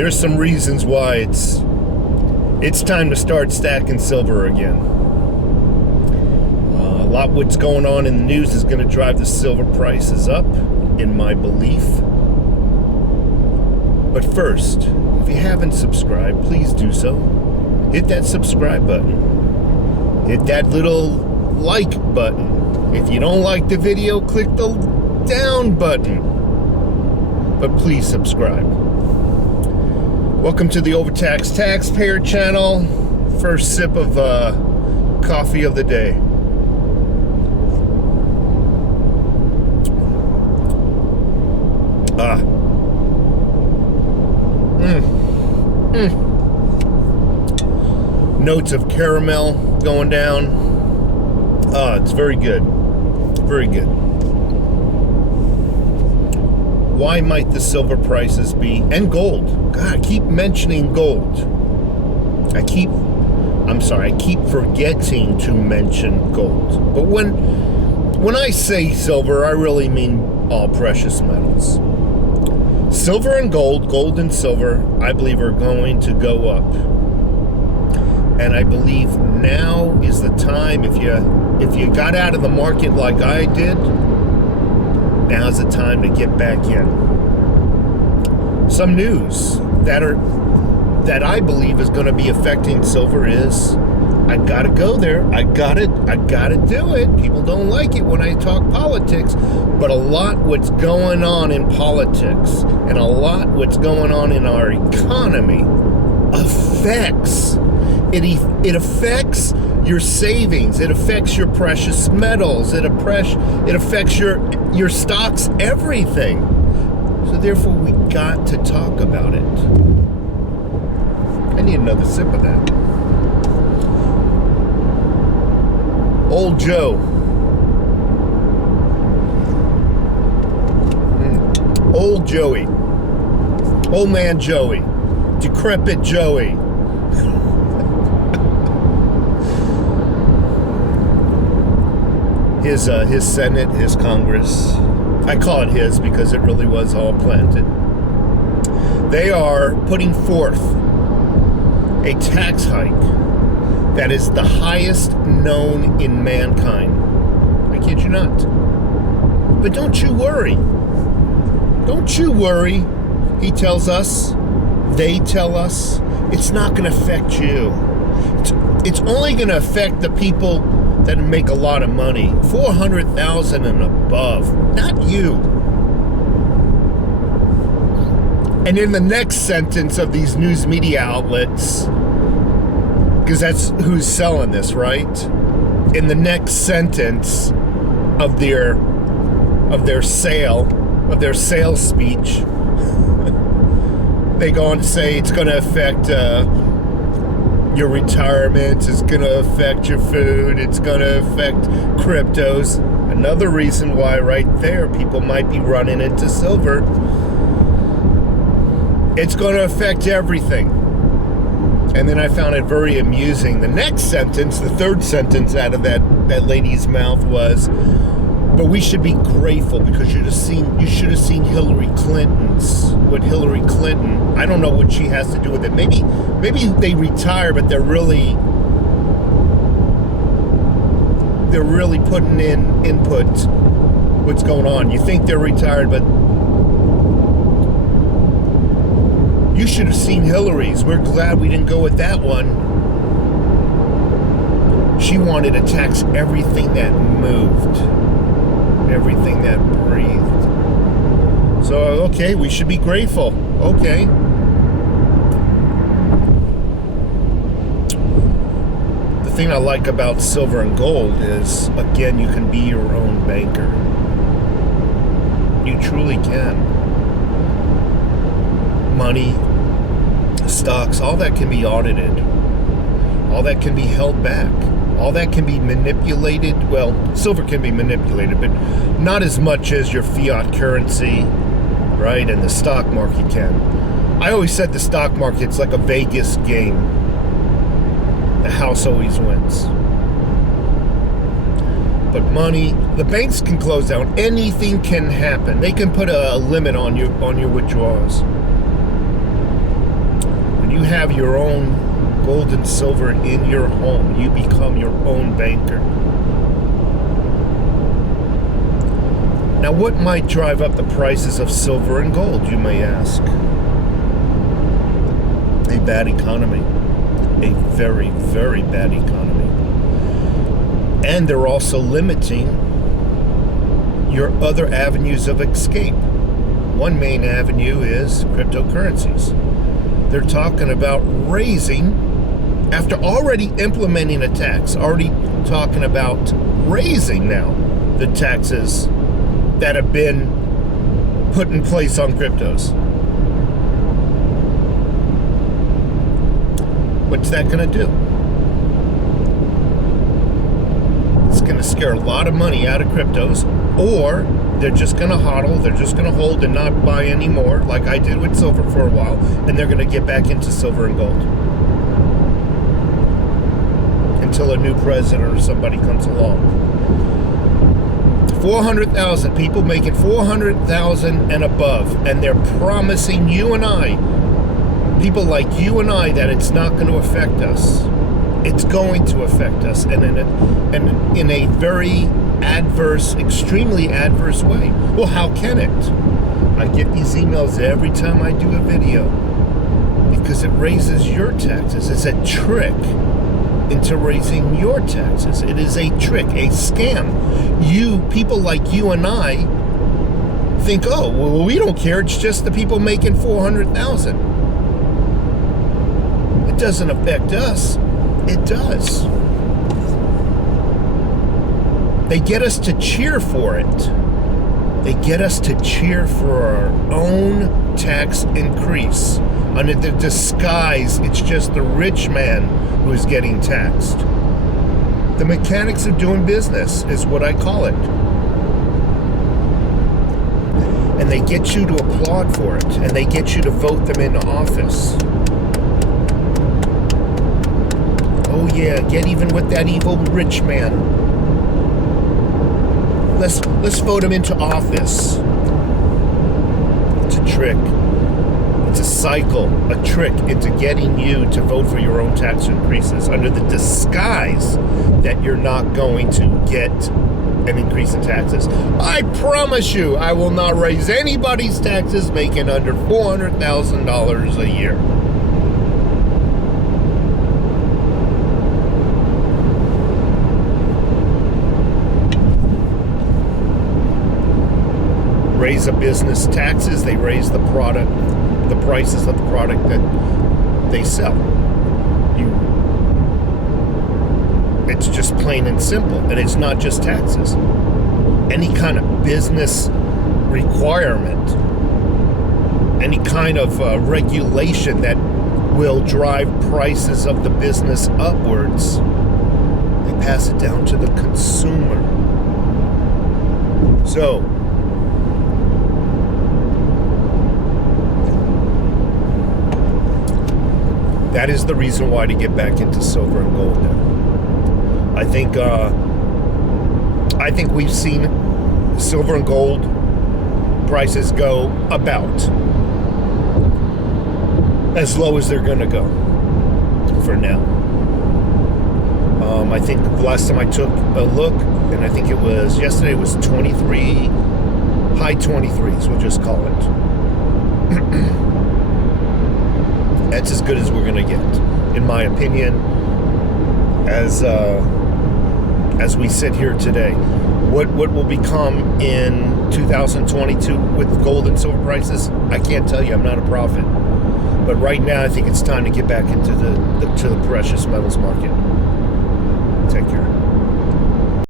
there's some reasons why it's time to start stacking silver again. A lot what's going on in the news is going to drive the silver prices up, in my belief. But first, if you haven't subscribed, please do so. Hit that subscribe button. Hit that little like button. If you don't like the video, click the down button. But please subscribe. Welcome to the Overtaxed Taxpayer channel. First sip of coffee of the day. Notes of caramel going down. It's very good. Very good. Why might the silver prices be, and gold? God, I keep mentioning gold. I keep forgetting to mention gold. But when I say silver, I really mean all precious metals. Silver and gold and silver, I believe, are going to go up. And I believe now is the time, if you got out of the market like I did, now's the time to get back in. Some news that I believe is going to be affecting silver is, I gotta go there. I gotta do it. People don't like it when I talk politics, but a lot what's going on in politics and a lot what's going on in our economy affects your savings. It affects your precious metals. It affects your stocks, everything. So therefore, we got to talk about it. I need another sip of that. Old Joe. Old Joey. Old man Joey. Decrepit Joey. His Senate, his Congress, I call it his because it really was all planted. They are putting forth a tax hike that is the highest known in mankind. I kid you not. But don't you worry. Don't you worry. He tells us, they tell us, it's not going to affect you. It's only going to affect the people that make a lot of money, 400,000 and above, not you. And in the next sentence of these news media outlets, because that's who's selling this, right? In the next sentence of their sales speech, they go on to say it's going to affect your retirement, it's going to affect your food, it's going to affect cryptos. Another reason why right there people might be running into silver. It's going to affect everything. And then I found it very amusing. The next sentence, the third sentence out of that lady's mouth was, but we should be grateful because you should have seen Hillary Clinton's. What Hillary Clinton, I don't know what she has to do with it. Maybe they retire, but they're really putting in input. What's going on? You think they're retired, but you should have seen Hillary's. We're glad we didn't go with that one. She wanted to tax everything that moved, everything that breathed. So, okay, we should be grateful. Okay. The thing I like about silver and gold is, again, you can be your own banker. You truly can. Money, stocks, all that can be audited. All that can be held back. All that can be manipulated. Well, silver can be manipulated, but not as much as your fiat currency, right? And the stock market can. I always said the stock market's like a Vegas game. The house always wins. But money, the banks can close down. Anything can happen. They can put a limit on your withdrawals. have your own gold and silver in your home. You become your own banker. Now, what might drive up the prices of silver and gold, you may ask? A bad economy. A very, very bad economy. And they're also limiting your other avenues of escape. One main avenue is cryptocurrencies. They're talking about raising, after already implementing a tax, already talking about raising now the taxes that have been put in place on cryptos. What's that going to do? It's going to scare a lot of money out of cryptos, or they're just going to hodl, they're just going to hold and not buy anymore, like I did with silver for a while, and they're going to get back into silver and gold until a new president or somebody comes along. 400,000 people making 400,000 and above, and they're promising you and I, people like you and I, that it's not going to affect us. It's going to affect us, and in a very adverse, extremely adverse way. Well, how can it? I get these emails every time I do a video because it raises your taxes. It's a trick into raising your taxes. It is a trick, a scam. People like you and I think, oh, well, we don't care. It's just the people making 400,000. It doesn't affect us. It does. They get us to cheer for it. They get us to cheer for our own tax increase. Under the disguise, it's just the rich man who is getting taxed. The mechanics of doing business is what I call it. And they get you to applaud for it, and they get you to vote them into office. Oh yeah, get even with that evil rich man. Let's vote him into office. It's a trick. It's a cycle, a trick into getting you to vote for your own tax increases under the disguise that you're not going to get an increase in taxes. I promise you, I will not raise anybody's taxes making under $400,000 a year. Raise a business taxes, they raise the prices of the product that they sell. It's just plain and simple, and it's not just taxes. Any kind of business requirement, any kind of regulation that will drive prices of the business upwards, they pass it down to the consumer. So, that is the reason why to get back into silver and gold now. I think we've seen silver and gold prices go about as low as they're going to go for now. I think the last time I took a look, and I think it was yesterday, it was 23, high 23s, we'll just call it. That's as good as we're going to get, in my opinion, as we sit here today. What will become in 2022 with gold and silver prices, I can't tell you. I'm not a prophet. But right now, I think it's time to get back into the precious metals market. Take care.